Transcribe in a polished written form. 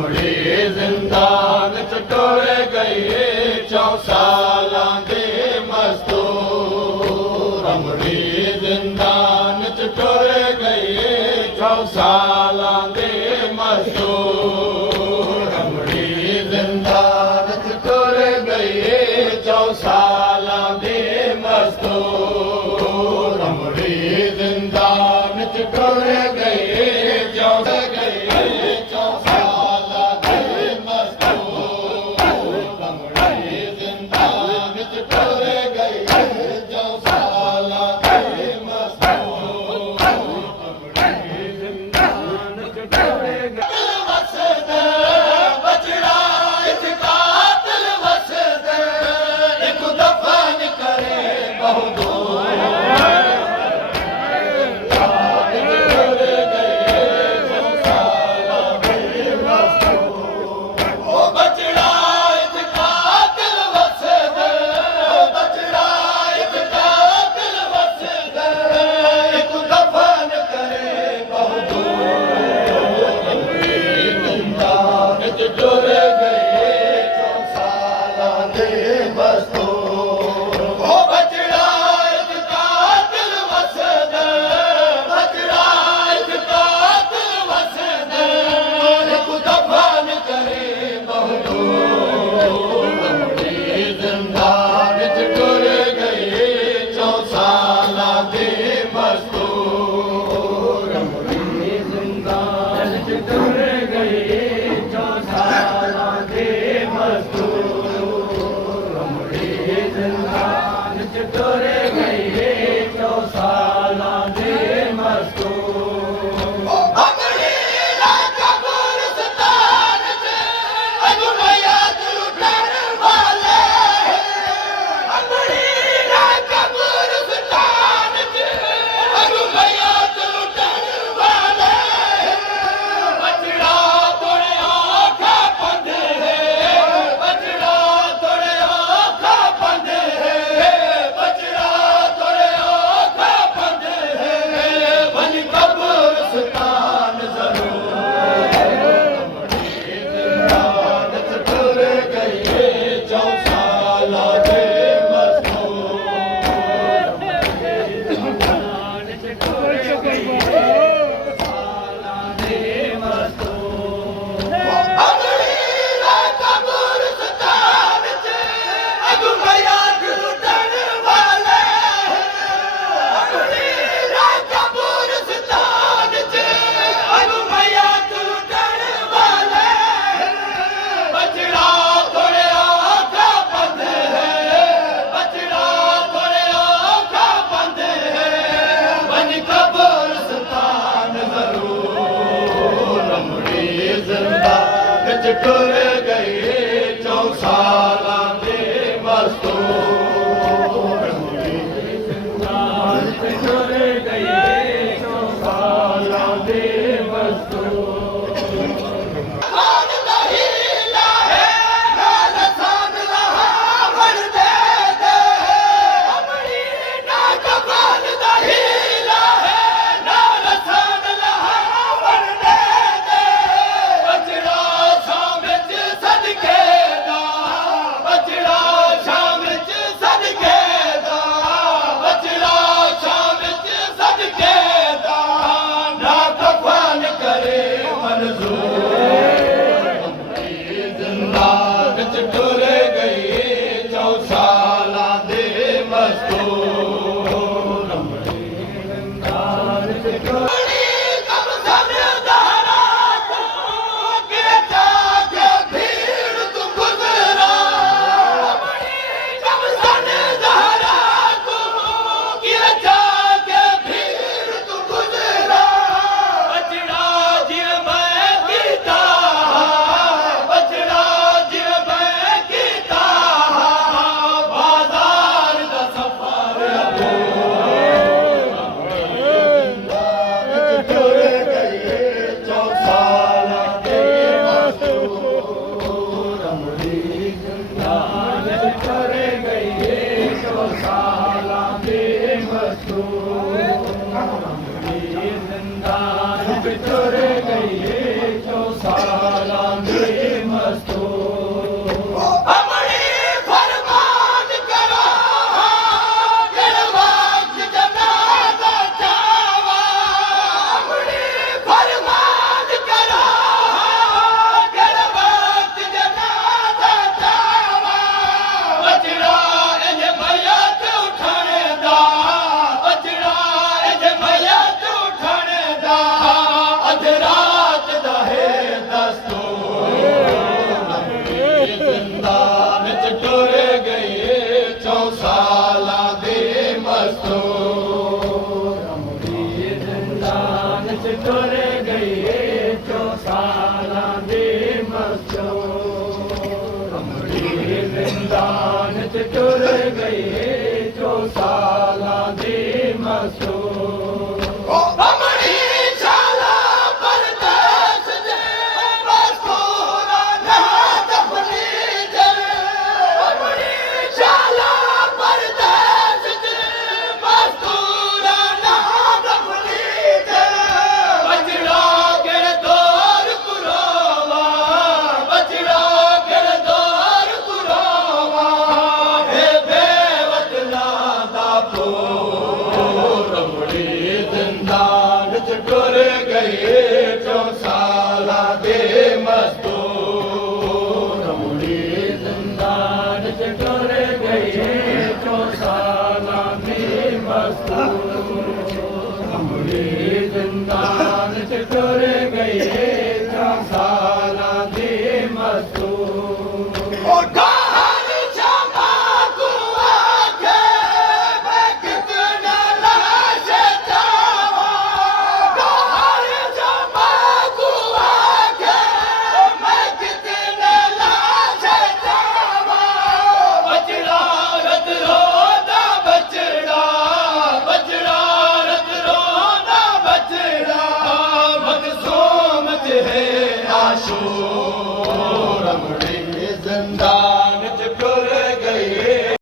ਰਮੜੀ ਜ਼ਿੰਦਾਨ ਚ ਟੁਰ ਗਏ 4 ਸਾਲਾਂ ਦੇ ਮਜ਼ਦੂਰ ਰਮੜੀ ਜ਼ਿੰਦਾਨ ਚ ਟੁਰ ਗਏ 4 ਸਾਲਾਂ ਦੇ ਮਜ਼ਦੂਰ ਰਮੜੀ ਜ਼ਿੰਦਾਨ ਚ ਟੁਰ ਗਏ 4 ਸਾਲਾਂ ਦੇ ਮਜ਼ਦੂਰ ਰਮੜੀ ਜ਼ਿੰਦਾਨ ਚ ਟੁਰ ਗਏ 4 ਟੁਰ ਗਏ 4 ਸਾਲਾਂ ਦੇ ਮਜ਼ਦੂਰ ਰਮੜੀ ਜ਼ਿੰਦਾਨ ਚ ਟੁਰ ਗਏ 4 ਸਾਲਾਂ ਦੇ ਮਜ਼ਦੂਰ Bitches! ਜ਼ਿੰਦਾਨ ਚ ਟੁਰ ਗਏ ਜੋ ਸਾਲਾਂ ਦੀ ਮਸੂਰ ਅਮਰੀ ਸ਼ਾਲਾ ਪਰਦੇਸ ਦੇ ਮਸਤੂਰਾ ਨਾ ਦਫਨੀ ਦੇ ਅਮਰੀ ਸ਼ਾਲਾ ਪਰਦੇਸ ਦੇ ਮਸਤੂਰਾ ਨਾ ਦਫਨੀ ਦੇ ਬਚੜਾ ਗਿਰ ਦੌਰ ਕੁਰਾਵਾ ਬਚੜਾ ਗਿਰ ਦੌਰ ਕੁਰਾਵਾ ਹੈ ਬੇਵਤਨਾ ਦਾ ਪੂਰ ਅਮਰੀ ਜ਼ਿੰਦਾਨ ਚ ਟੁਰ ਗਏ ਜੋ ਸਾਲਾਂ ਦੇ ਮਜ਼ਦੂਰ ਅਮਰੀ ਜ਼ਿੰਦਾਨ ਚ ਟੁਰ ਗਏ ਜੋ ਸਾਲਾਂ ਦੇ ਮਜ਼ਦੂਰ ਅਮਰੀ ਜ਼ਿੰਦਾਨ ਚ ਟੁਰ ਗਏ